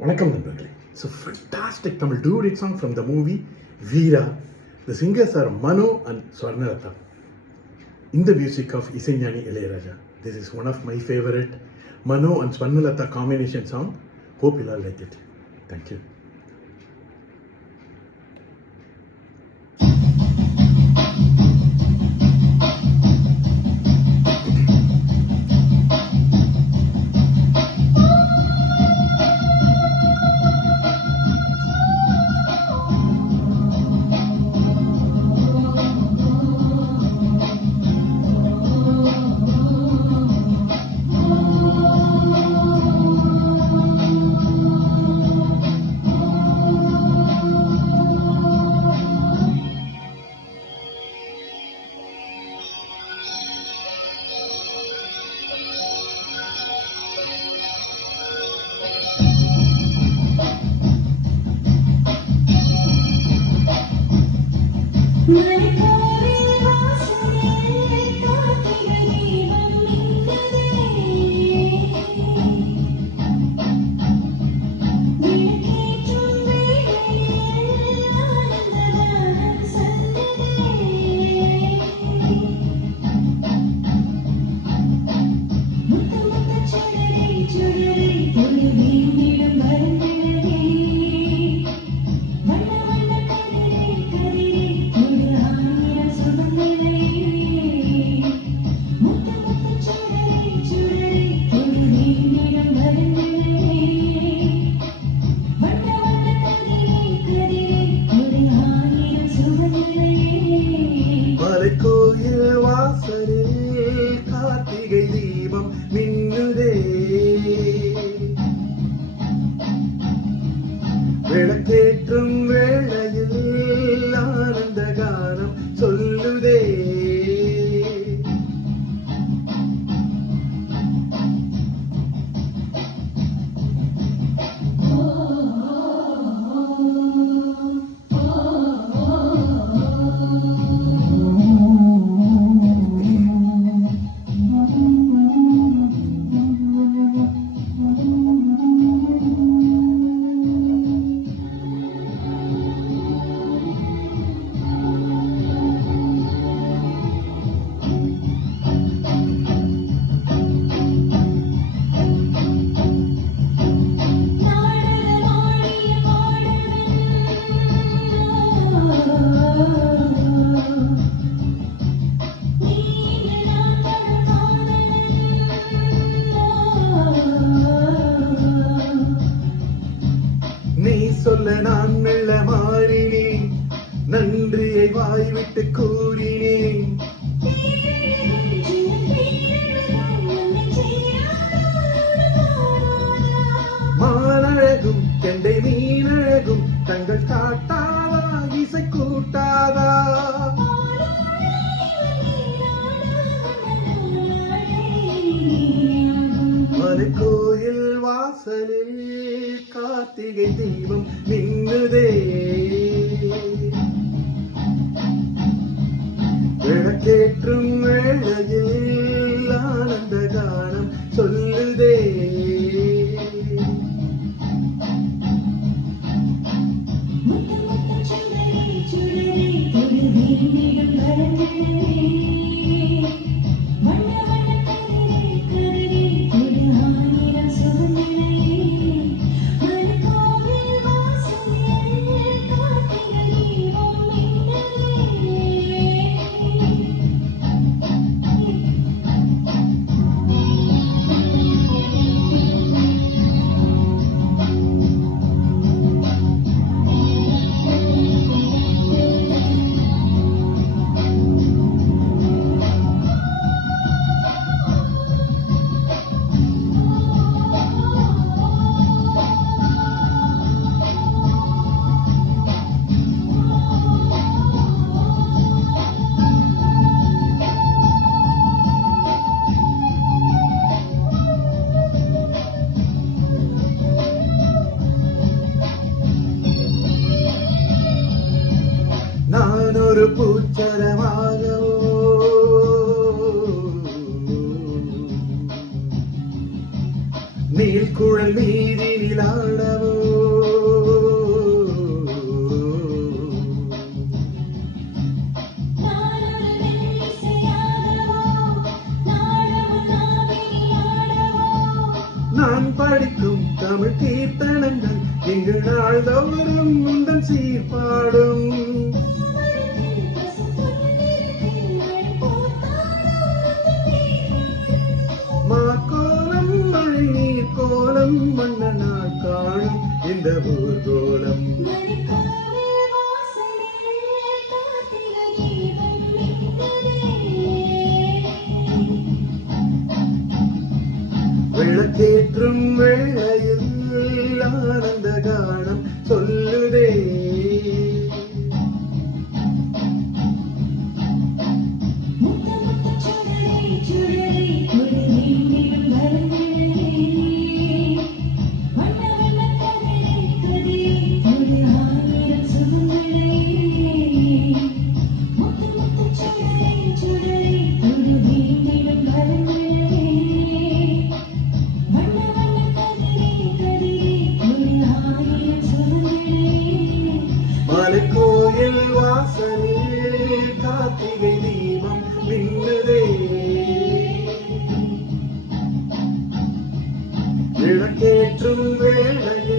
வணக்கம் நண்பர்களே. It's a fantastic Tamil duet song from the movie Veera. The singers are Mano and Swarnalatha. In the music of Isaignani Ilayaraja. This is one of my favorite Mano and Swarnalatha combination song. Hope you all like it. Thank you. கோயில் வாசலில் கார்த்திகை தீபம் மின்னுதே, விளக்கேற்றும் வேளையில் ஆனந்த கானம் சொல்லுதே. நீ சொல்ல நான் மெல்ல மாறினேன், நன்றியை வாய்விட்டு கூறினேன். மானழகும் கெண்டை மீனழகும் தங்கள் காட்டாதா இசை கூட்டாதா? கோயில் வாசலில் கார்த்திகை தீபம் மின்னுதே, விளக்கேற்றும் வேளையில் ஆனந்த கானம் சொல்லுதே. நான் ஒரு பூச்சரமாகவோ நீழ்குழல் மீதினில் ஆடவோ படிக்கும் தமிழ் கீர்த்தனங்கள் இங்கு நாள்தோறும் முந்தன் சீர்பாடும். மாக்கோலம் மழை நீர் கோலம் மன்னனால் காணும் இந்த ஊர்கோலம். விளக்கேற்றும் வேளையில் ஆனந்த கானம் சொல்லுதே. மலைக்கோயில் வாசலில் கார்த்திகை தீபம் மின்னுதே. விளக்கேற்றும் வேளையில்